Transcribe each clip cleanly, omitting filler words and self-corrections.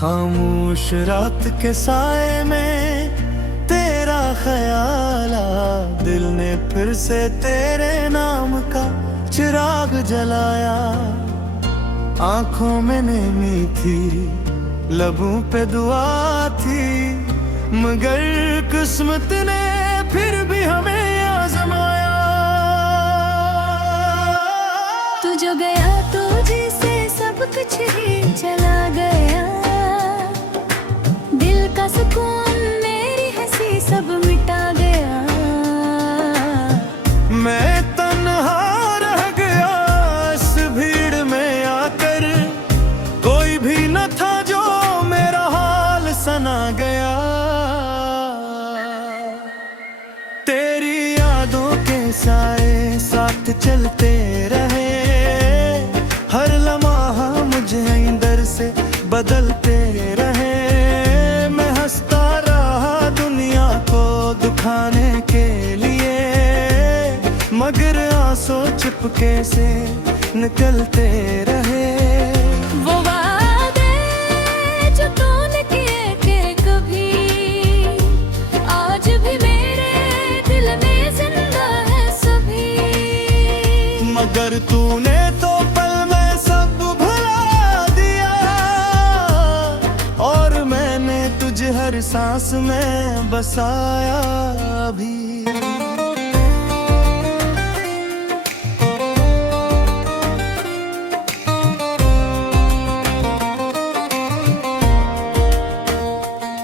खामोश रात के साए में तेरा ख्याल आ, दिल ने फिर से तेरे नाम का चिराग जलाया। आंखों में नेमी थी, लबों पे दुआ थी, मगर किस्मत ने फिर भी हमें आजमाया। तू जो गया तुझे से सब कुछ ही चला गया, दिल का सुकून मेरी हंसी सब मिटा गया। मैं तन्हा रह गया इस भीड़ में आकर, कोई भी न था जो मेरा हाल सना गया। तेरी यादों के साए साथ चलते रहे, हर लम्हा मुझे अंदर से बदलते रहे। मैं हंसता रहा दुनिया को दुखाने के लिए, मगर आंसू चुपके से निकलते रहे। वो वादे जो तूने किए कि कभी, आज भी मेरे दिल में जिंदा है सभी। मगर तूने तो पल में सब भुला दिया, और मैंने तुझे हर सांस में बसाया भी।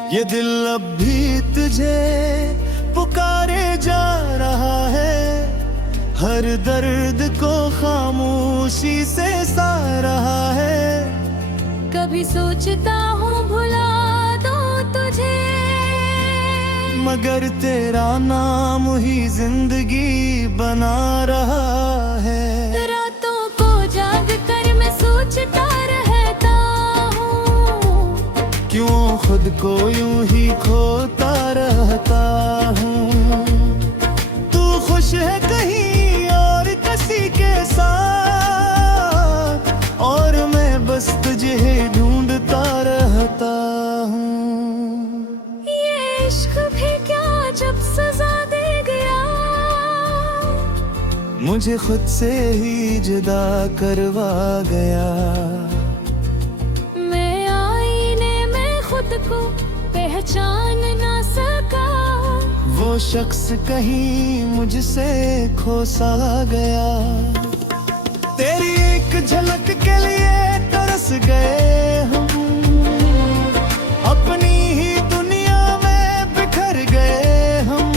ये दिल अब भी तुझे पुकारे जा रहा है, हर दर्द को खामोशी से सह रहा है। कभी सोचता हूँ भुला दूँ तुझे, मगर तेरा नाम ही जिंदगी बना रहा है। रातों को जाग कर मैं सोचता रहता हूँ, क्यों खुद को यूं ही खोता रहता हूँ। तू खुश है कहीं और किसी के साथ, और मैं बस तुझे ढूंढता रहता हूँ। ये इश्क भी क्या जब सजा दे गया, मुझे खुद से ही जुदा करवा गया। मैं आईने में खुद को पहचान ना सका, वो शख्स कहीं मुझसे खो सा गया। तेरी एक झलक के लिए तरस गए हम, अपनी ही दुनिया में बिखर गए हम।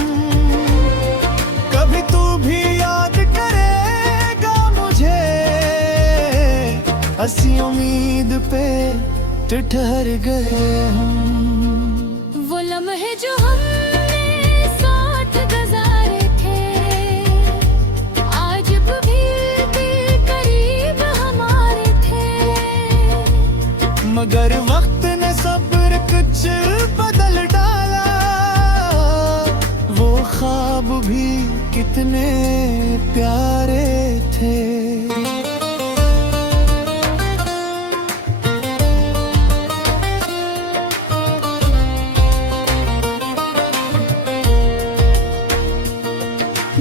कभी तू भी याद करेगा मुझे, हंसी उम्मीद पे ठहर गए हम। वो लम्हे जो हमने साथ गुजारे थे, आज भी दिल करीब हमारे थे। मगर वक्त ने सब्र कुछ बदल डाला, वो ख्वाब भी कितने प्यारे थे।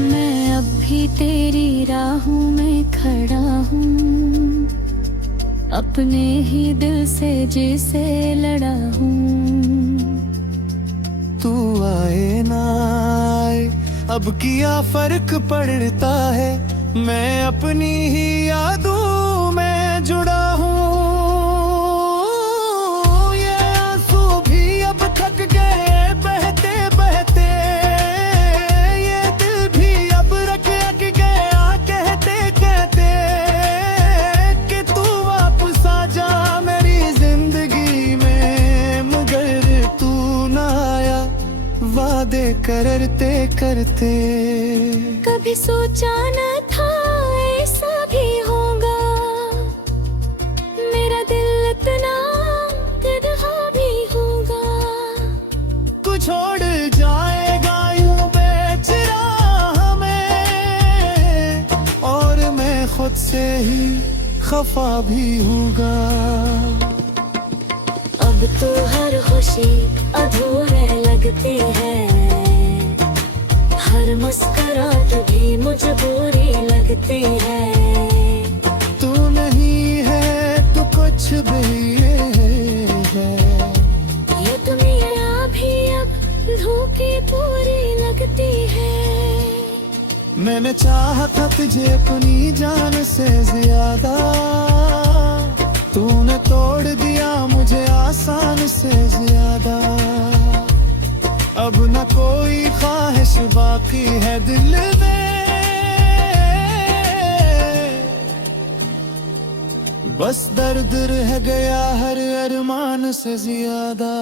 मैं अब भी तेरी राहों में खड़ा हूँ, अपने ही दिल से जिसे लड़ा हूँ। तू आए ना आए अब क्या फर्क पड़ता है, मैं अपनी ही यादों में जुड़ा हूँ। ये आंसू भी अब थक गए बहते बहते, ये दिल भी अब रख गया कहते कहते कि तू वापस आ जा मेरी जिंदगी में। मगर तू ना आया वादे करते करते। कभी सोचा न था ऐसा भी होगा, मेरा दिल इतना तन्हा भी होगा। कुछ छोड़ जाएगा यूं बेचरा हमें, और मैं खुद से ही खफा भी हूँगा। अब तू हर खुशी अधूरे लगती है, हर मुस्कुराहट भी मजबूरी लगती है। तू नहीं है तो कुछ भी है, ये दुनिया भी अब धोखे पूरी लगती है। मैंने चाहा था तुझे अपनी जान से ज्यादा, तूने तोड़ दिया मुझे आसान से ज्यादा। अब न कोई ख्वाहिश बाकी है दिल में, बस दर्द रह गया हर अरमान से ज्यादा।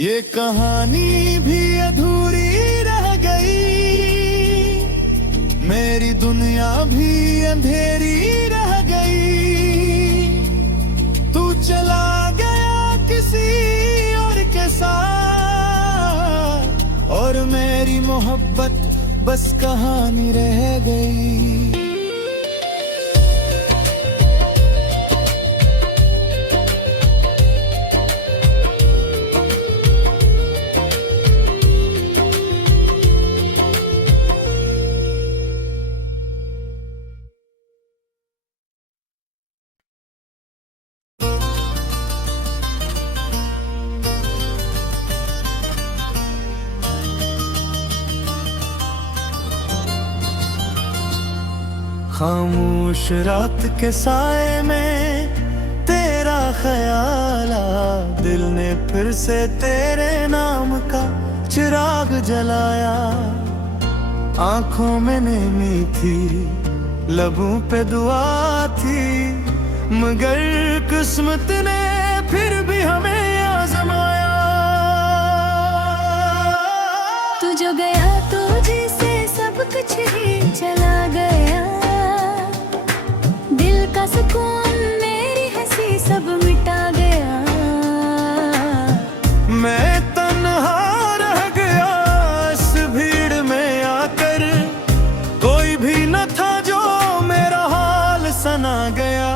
ये कहानी भी अधूरी रह गई, मेरी दुनिया भी अंधेरी रह गई। तू चला गया किसी और के साथ, और मेरी मोहब्बत बस कहानी रह गई। खामोश रात के साए में तेरा ख्याल आ, दिल ने फिर से तेरे नाम का चिराग जलाया। आंखों में नमी थी, लबों पे दुआ थी, मगर किस्मत ने फिर भी हमें आजमाया। तू जो गया तुझे से सब कुछ ही चला गया, दिल का सुकून मेरी हंसी सब मिटा गया। मैं तन्हा रह गया इस भीड़ में आकर, कोई भी न था जो मेरा हाल सना गया।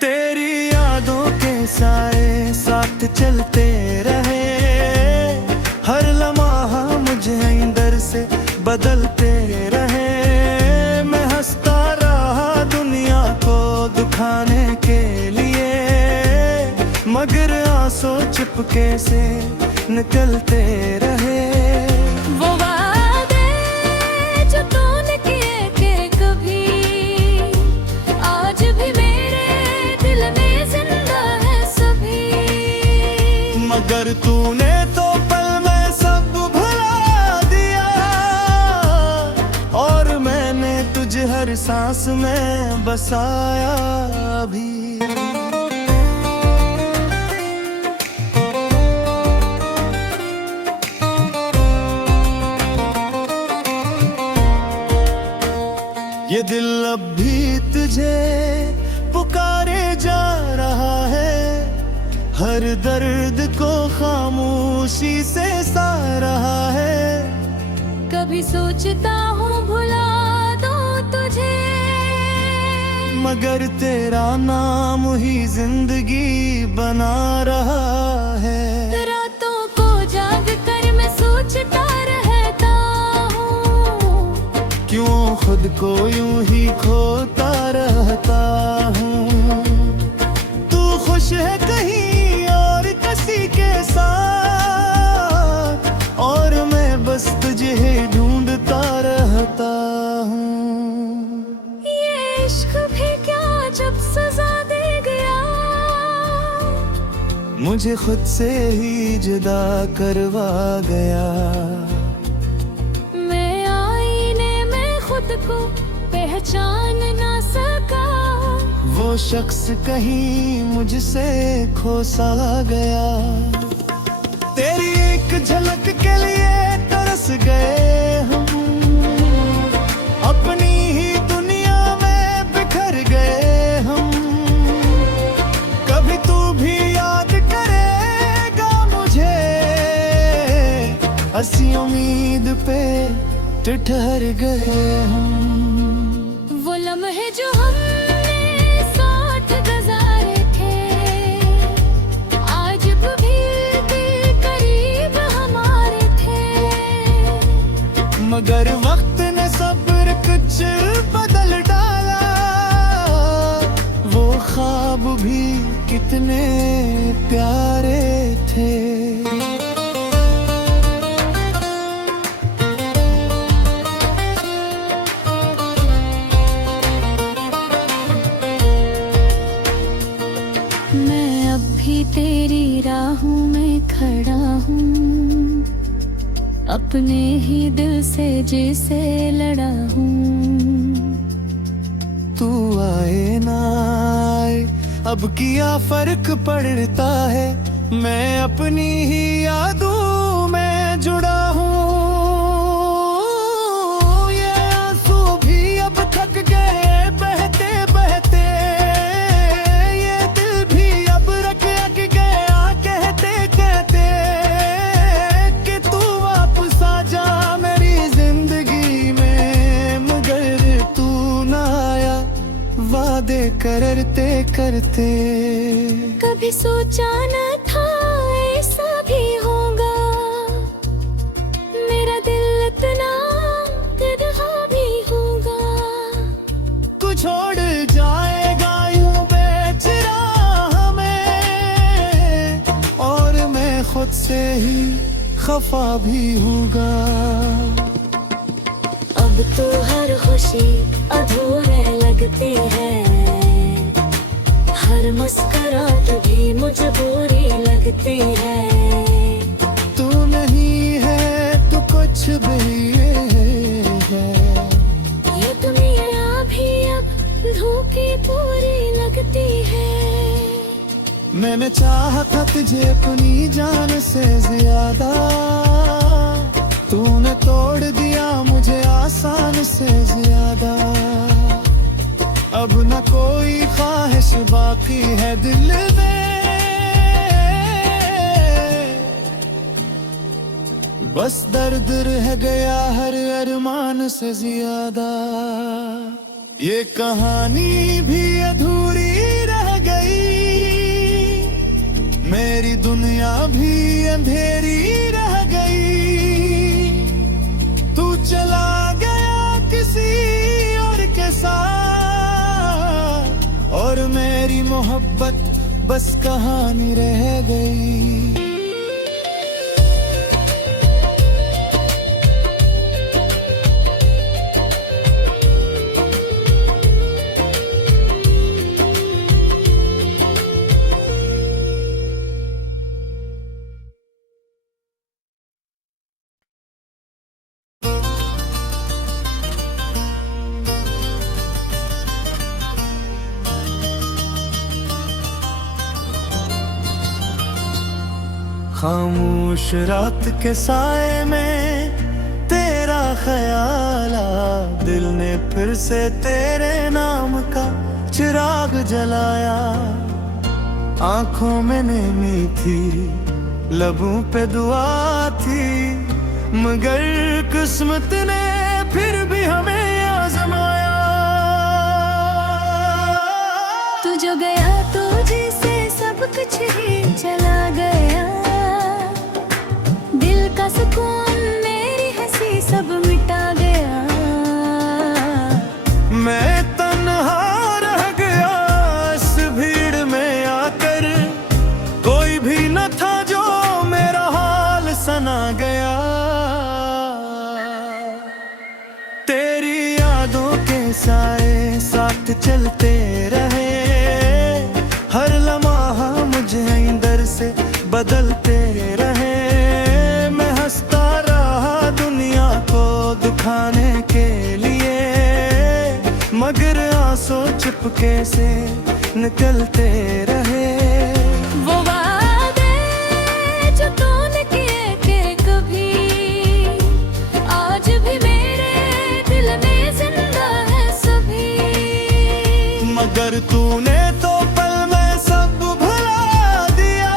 तेरी यादों के साए साथ चलते रहे, हर लम्हा मुझे अंदर से बदलते रहे। मैं हंसता रहा दुनिया को दुखाने के लिए, मगर आंसू चुपके से निकलते रहे। वो वादे जो तूने किए कि कभी, आज भी मेरे दिल में जिंदा है सभी। मगर तूने तो पल में सब भुला दिया, और मैंने तुझे हर सांस में बसाया भी। ये दिल अब भी तुझे पुकारे जा रहा है, हर दर्द को खामोशी से सह रहा है। कभी सोचता हूँ भुला दो तुझे, मगर तेरा नाम ही जिंदगी बना रहा है। रातों को जाग कर मैं सोचता रहता हूँ, क्यों खुद को यूं ही खोता रहता हूँ। तू खुश है कहीं और किसी के साथ, और मैं बस तुझे ढूंढता रहता हूँ। ये इश्क भी क्या जब सजा दे गया, मुझे खुद से ही जुदा करवा गया। मैं आईने में खुद को पहचान ना सका, वो शख्स कहीं मुझसे खो सा गया। तेरी एक झलक के लिए तरस गए हम, अपनी ही दुनिया में बिखर गए हम। कभी तू भी याद करेगा मुझे, हंसी उम्मीद पे ठहर गए हम। वो लम्हे जो हमने साथ गुजारे तेरी राहों में खड़ा हूँ, अपने ही दिल से जैसे लड़ा हूँ। तू आए ना आए अब क्या फर्क पड़ता है, मैं अपनी ही यादों में जुड़ा हूँ। ये आंसू भी अब थक गए बहते बहते, ये दिल भी अब रख गया कहते कहते कि तू वापस आ जा मेरी जिंदगी में, मगर तू ना आया वादे करते करते। कभी सोचा न था ऐसा भी होगा, मेरा दिल इतना तन्हा भी होगा। तू छोड़ जाएगा यूं बेचैन में, और मैं खुद से ही खफा भी होगा। अब तो हर खुशी अधूरे लगती है, हर मुस्कुराहट भी मुझे बुरी लगती है। तू नहीं है तो कुछ भी है, ये दुनिया भी अब धोखे पूरी लगती है। मैंने चाहा था तुझे अपनी जान से ज्यादा, तूने तोड़ दिया मुझे आसान से ज्यादा। अब न कोई ख्वाहिश बाकी है दिल में, बस दर्द रह गया हर अरमान से ज्यादा। ये कहानी भी अधूरी रह गई, मेरी दुनिया भी अंधेरी रह गई। तू चला गया किसी और के साथ, और मेरी मोहब्बत बस कहानी रह गई। खामोश रात के साए में तेरा ख्याल आ, दिल ने फिर से तेरे नाम का चिराग जलाया। आंखों में नमी थी, लबों पे दुआ थी, मगर किस्मत ने फिर भी हमें आजमाया। तू जो गया तुझे से सब कुछ ही चला गया, दिल का सुकून मेरी हंसी सब मिटा गया। मैं तन्हा रह गया इस भीड़ में आकर, कोई भी न था जो मेरा हाल सना गया। तेरी यादों के साए साथ चलते रहे, हर लम्हा मुझे अंदर से बदलते रहे। मैं हंसता रहा दुनिया को दिखाने के लिए, मगर आंसू चुपके से निकलते रहे। वो वादे जो तूने किए थे कभी, आज भी मेरे दिल में जिंदा है सभी। मगर तूने तो पल में सब भुला दिया,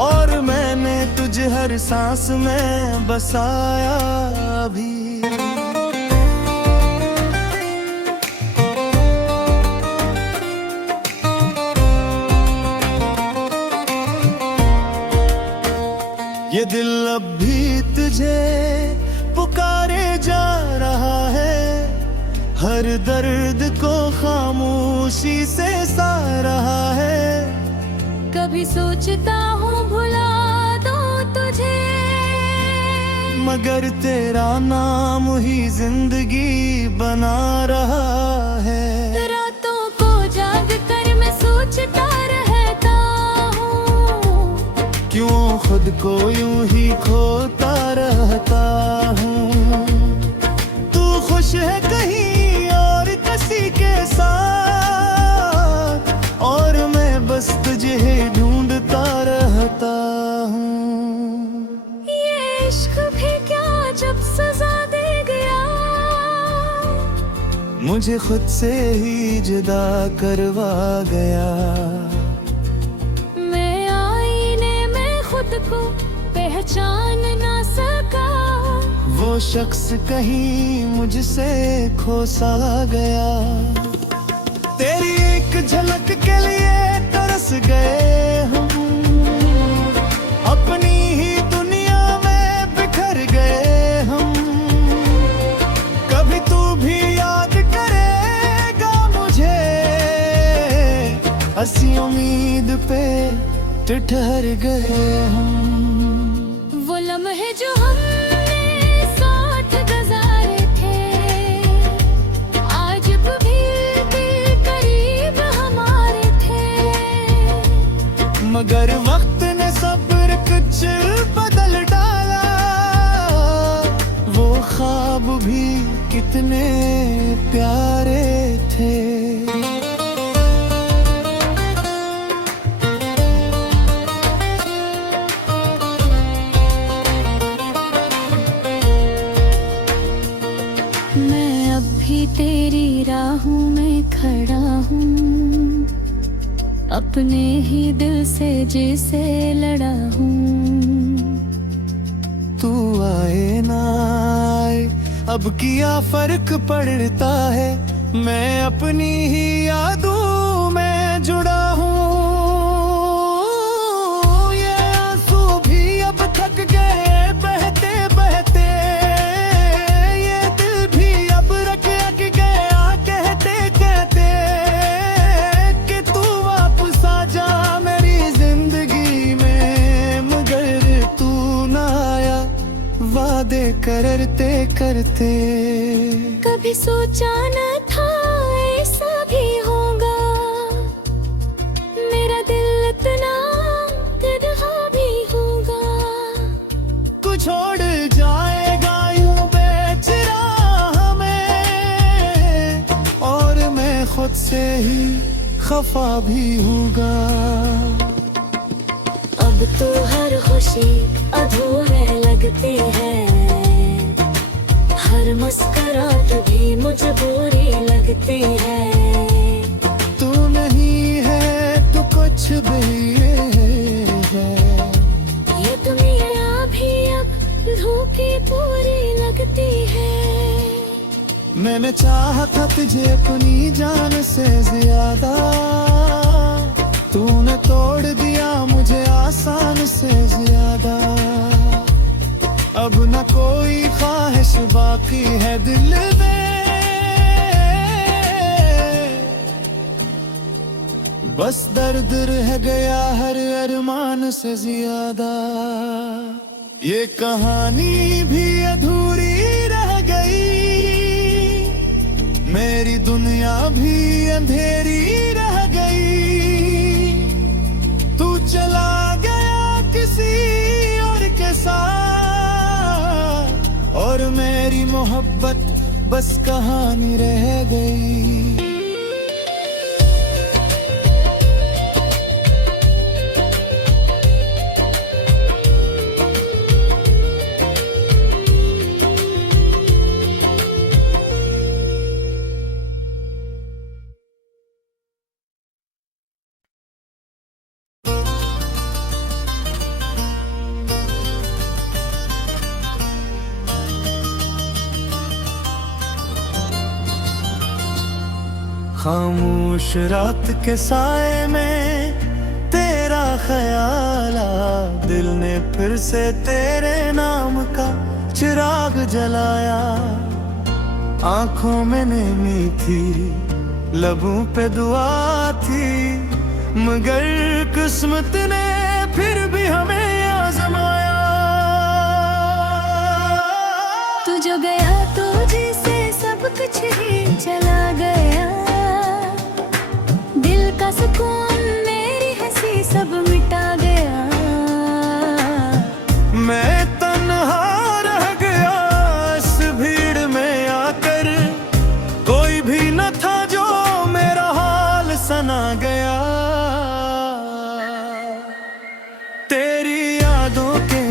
और मैंने तुझे हर सांस में बसाया भी। ये दिल अब भी तुझे पुकारे जा रहा है, हर दर्द को खामोशी से सह रहा है। कभी सोचता हूँ भुला दो तुझे, मगर तेरा नाम ही जिंदगी बना रहा है। रातों को जाग कर मैं सोचता रहता हूँ, खुद को यूं ही खोता रहता हूँ। तू खुश है कहीं और किसी के साथ, और मैं बस तुझे ढूंढता रहता हूँ। ये इश्क भी क्या जब सजा दे गया, मुझे खुद से ही जुदा करवा गया। मैं आईने में खुद को पहचान ना सका, वो शख्स कहीं मुझसे खो सा गया। तेरी एक झलक के लिए तरस गए हम, अपनी ही दुनिया में बिखर गए हम। कभी तू भी याद करेगा मुझे, हंसी उम्मीद पे ठहर गए हम। वो लम्हे जो हमने साथ गुजारे थे, आज भी दिल करीब हमारे थे। मगर वक्त ने सब्र कुछ बदल डाला, वो ख्वाब भी कितने प्यारे थे। मैं अब भी तेरी राहों में खड़ा हूँ, अपने ही दिल से जिसे लड़ा हूँ। तू आए ना आए अब किया फर्क पड़ता है, मैं अपनी ही यादों में जुड़ा हूँ। ये आंसू भी अब थक गए बहते बहते, ये दिल भी अब रख गया कहते कहते कि तू वापस आ जा मेरी जिंदगी में। मगर तू ना आया वादे करते करते। कभी सोचा न था ऐसा भी होगा, मेरा दिल इतना तन्हा भी होगा। कुछ छोड़ जाएगा यूं बेचरा हमें, और मैं खुद से ही खफा भी होगा। अब तो हर खुशी अधूरे लगती है, हर मुस्कुराहट भी मुझे बुरी लगती है। तू नहीं है तो कुछ भी है, ये दुनिया भी अब धोखे पूरी लगती है। मैंने चाहा था तुझे अपनी जान से ज्यादा, तूने तोड़ दिया मुझे आसान से ज्यादा। अब न कोई ख्वाहिश बाकी है दिल में, बस दर्द रह गया हर अरमान से ज्यादा। ये कहानी भी अधूरी रह गई, मेरी दुनिया भी अंधेरी रह गई। तू चला गया किसी और के साथ, और मेरी मोहब्बत बस कहानी रह गई। खामोश रात के साए में तेरा ख्याल आ, दिल ने फिर से तेरे नाम का चिराग जलाया। आंखों में नमी थी, लबों पे दुआ थी, मगर किस्मत ने फिर भी हमें आजमाया। तू जो गया तो जैसे सब कुछ ही चला गया, दिल का सुकून मेरी हंसी सब मिटा गया।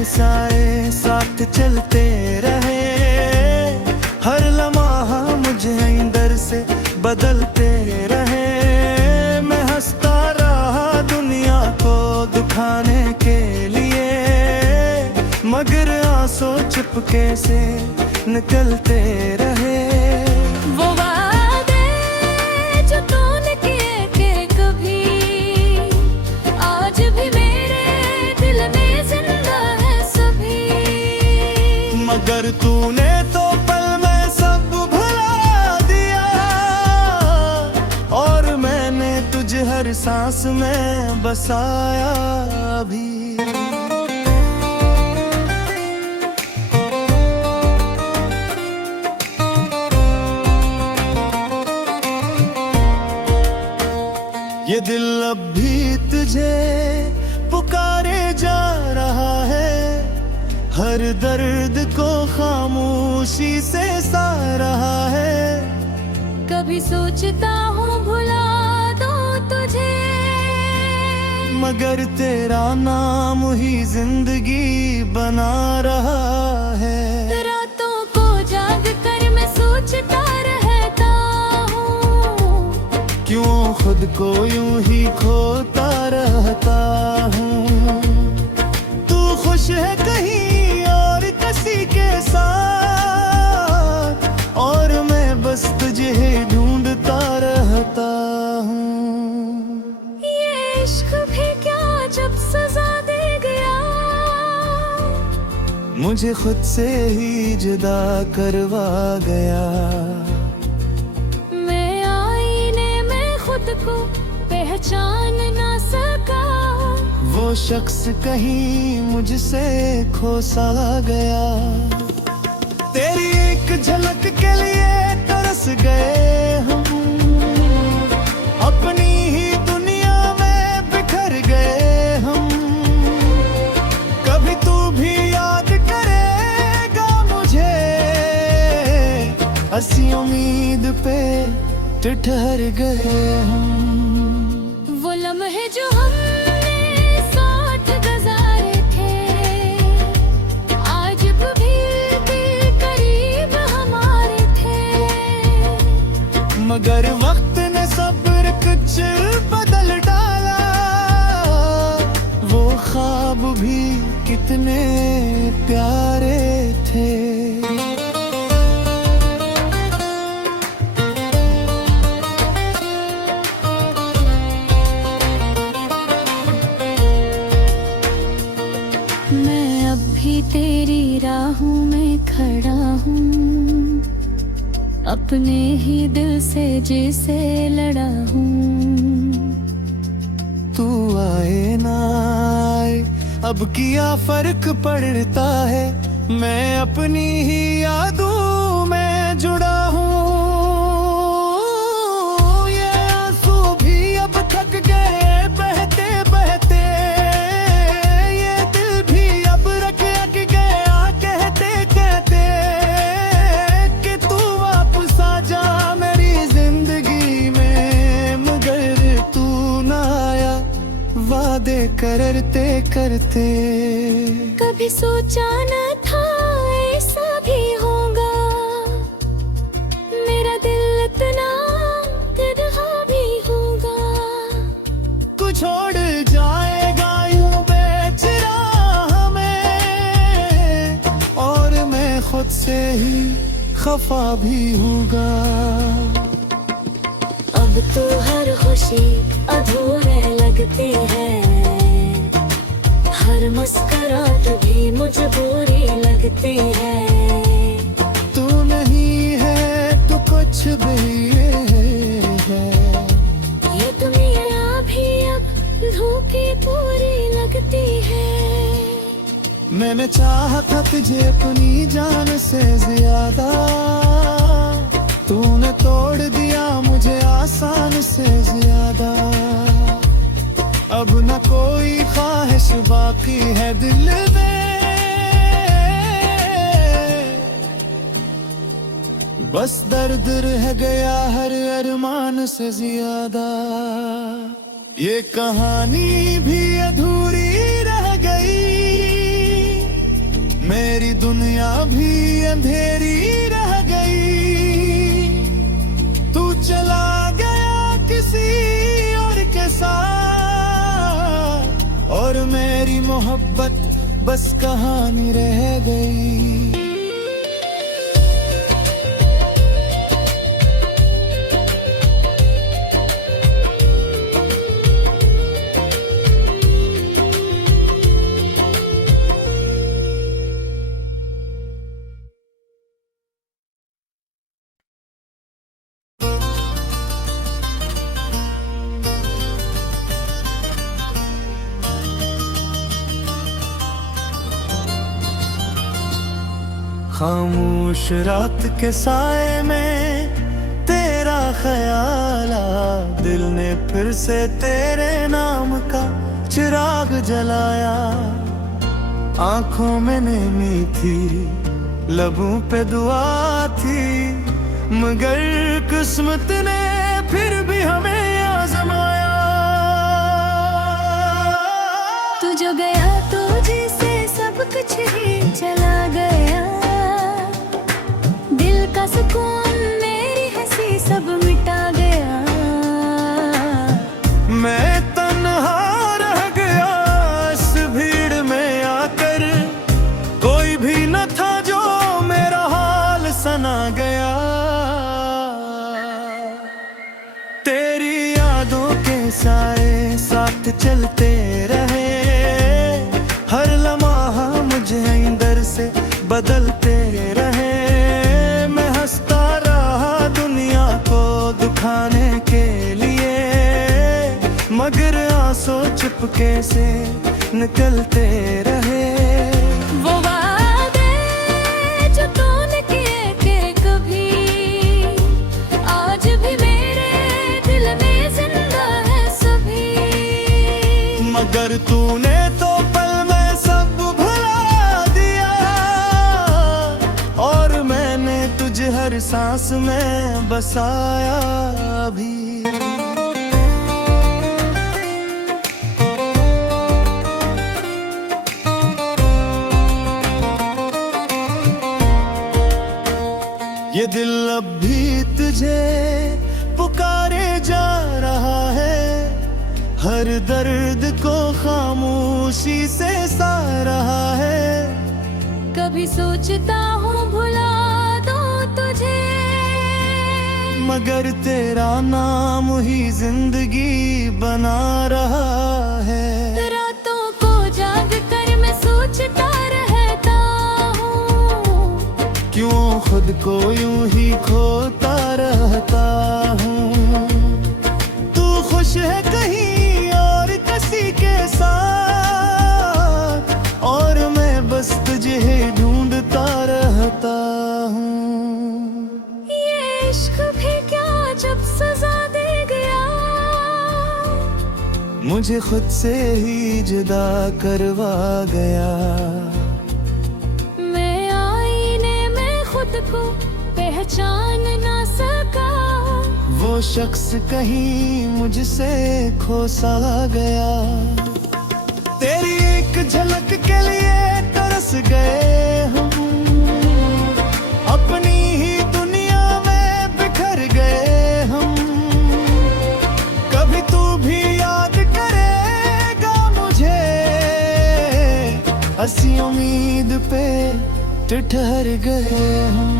साए साथ चलते रहे, हर लम्हा मुझे अंदर से बदलते रहे। मैं हंसता रहा दुनिया को दुखाने के लिए, मगर आंसू चुपके से निकलते रहे। वो वादे जो तूने किए कि कभी, आज भी मेरे दिल में जिंदा है सभी। मगर तूने तो पल में सब भुला दिया, और मैंने तुझे हर सांस में बसाया अभी। ये दिल अब भी तुझे पुकारे जा रहा है, हर दर्द को खामोशी से सह रहा है। कभी सोचता हूँ भुला दूँ तुझे, मगर तेरा नाम ही जिंदगी बना रहा है। रातों को जाग कर मैं सोचता रहता हूँ, क्यों खुद को यूं ही खोता रहता हूँ। तू खुश है कहीं और किसी के साथ, और मैं बस तुझे ढूंढता रहता हूँ। ये इश्क भी क्या जब सजा दे गया, मुझे खुद से ही जुदा करवा गया। को पहचान ना सका, वो शख्स कहीं मुझसे खो सा गया। तेरी एक झलक के लिए तरस गए हम, अपनी ही दुनिया में बिखर गए हम। कभी तू भी याद करेगा मुझे, हंसी उम्मीद पे ठहर गए हम। वो लम्हे जो हमने साथ गुजारे थे, आज भी दिल करीब हमारे थे। मगर वक्त ने सब्र कुछ बदल डाला, वो ख्वाब भी कितने प्यारे थे। मैं अब भी तेरी राहों में खड़ा हूँ, अपने ही दिल से जिसे लड़ा हूँ। तू आए ना आए अब क्या फर्क पड़ता है, मैं अपनी ही यादों में जुड़ा हूँ। ये आंसू भी अब थक गए बहते बहते, ये दिल भी अब रख गया कहते कहते कि तू वापस आ जा मेरी जिंदगी में। मगर तू ना आया वादे करते करते। कभी सोचा न था ऐसा भी होगा, मेरा दिल इतना तन्हा भी होगा। कुछ छोड़ जाएगा यूं बेचरा हमें, और मैं खुद से ही खफा भी होगा। अब तो हर खुशी अधूरे लगती है, हर मुस्कुराहट भी मुझे बुरी लगती है। तू नहीं है तो कुछ भी है, ये दुनिया भी अब धोखे पूरी लगती है। मैंने चाहा था तुझे अपनी जान से ज्यादा, तूने तोड़ दिया मुझे आसान से ज्यादा। अब न कोई ख्वाहिश बाकी है दिल में, बस दर्द रह गया हर अरमान से ज्यादा। ये कहानी भी अधूरी रह गई, दुनिया भी अंधेरी रह गई, तू चला गया किसी और के साथ, और मेरी मोहब्बत बस कहानी रह गई। खामोश रात के साए में तेरा ख्याल आ, दिल ने फिर से तेरे नाम का चिराग जलाया। आंखों में नमी थी, लबों पे दुआ थी, मगर किस्मत ने फिर भी हमें आजमाया। तू जो गया तुझे से सब कुछ ही चला गया, दिल का सुकून मेरी हंसी सब मिटा गया। मैं तन्हा रह गया इस भीड़ में आकर, कोई भी न था जो मेरा हाल सना गया। तेरी यादों के साए साथ चलते रहे, हर लम्हा मुझे अंदर से बदलते रहे। मैं हंसता रहा दुनिया को दिखाने के लिए, मगर आंसू चुपके से निकलते रहे। वो वादे जो तूने किए कि कभी, आज भी मेरे दिल में जिंदा है सभी। मगर तूने तो पल में सब भुला दिया, और मैंने तुझे हर सांस में बसाया भी। ये दिल अब भी तुझे पुकारे जा रहा है, हर दर्द को खामोशी से सह रहा है। कभी सोचता हूँ भुला दो तुझे, मगर तेरा नाम ही जिंदगी बना रहा है। रातों को जाग कर मैं सोचता रहता हूँ, क्यों खुद को यूं ही खोता रहता हूँ। तू खुश है कहीं और किसी के साथ, और मैं बस तुझे ढूंढता रहता हूँ। ये इश्क भी क्या जब सजा दे गया, मुझे खुद से ही जुदा करवा गया। मैं आईने में खुद को पहचान ना सका, वो शख्स कहीं मुझसे खो सा गया। तेरी एक झलक के लिए तरस गए हम, अपनी ही दुनिया में बिखर गए हम। कभी तू भी याद करेगा मुझे, हंसी उम्मीद पे ठहर गए हम।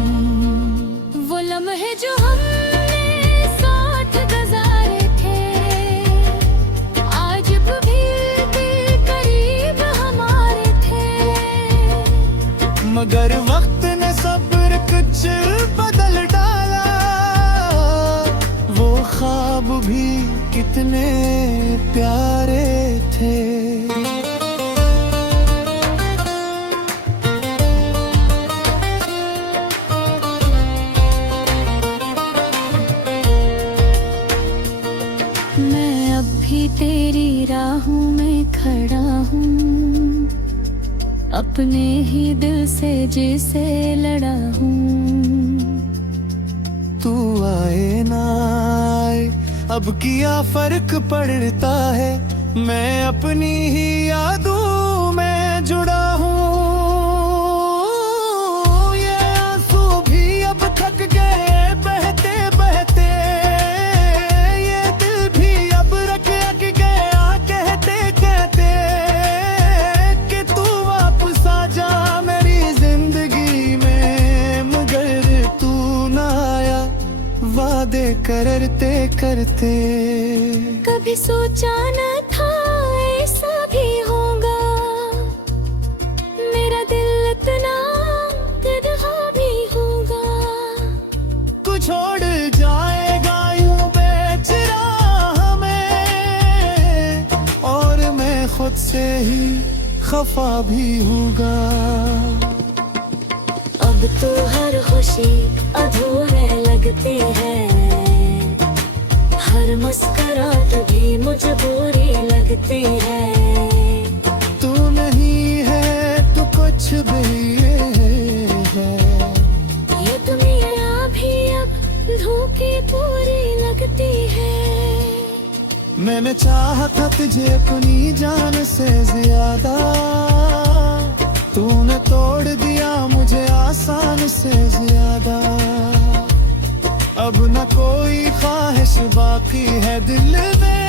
वो लम्हे जो हमने साथ गुजारे थे, आज भी दिल करीब हमारे थे। मगर वक्त ने सब्र कुछ बदल डाला, वो ख्वाब भी कितने प्यारे थे। मैं अब भी तेरी राहों में खड़ा हूँ, अपने ही दिल से जिसे लड़ा हूँ। तू आए ना आए अब क्या फर्क पड़ता है, मैं अपनी ही यादों में जुड़ा हूँ। करते। कभी सोचा न था ऐसा भी होगा, मेरा दिल इतना तन्हा भी होगा। कुछ छोड़ जाएगा यूं बेच रहा हमें, और मैं खुद से ही खफा भी होगा। अब तो हर खुशी अधूरे लगती है, हर मुस्कुराहट भी मुझे बुरी लगती है। तू नहीं है तो कुछ भी ये है, ये दुनिया भी अब धोखे पूरी लगती है। मैंने चाहा था तुझे अपनी जान से ज्यादा, तूने तोड़ दिया मुझे आसान से ज्यादा। अब न कोई ख्वाहिश बाकी है दिल में,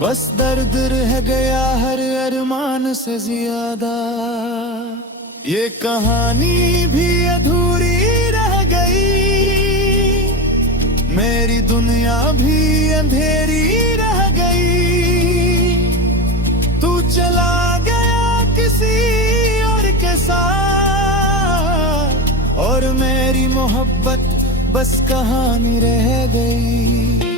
बस दर्द रह गया हर अरमान से ज्यादा। ये कहानी भी अधूरी रह गई, मेरी दुनिया भी अंधेरी रह गई। तू चला गया किसी और के साथ, और मेरी मोहब्बत बस कहानी रह गई।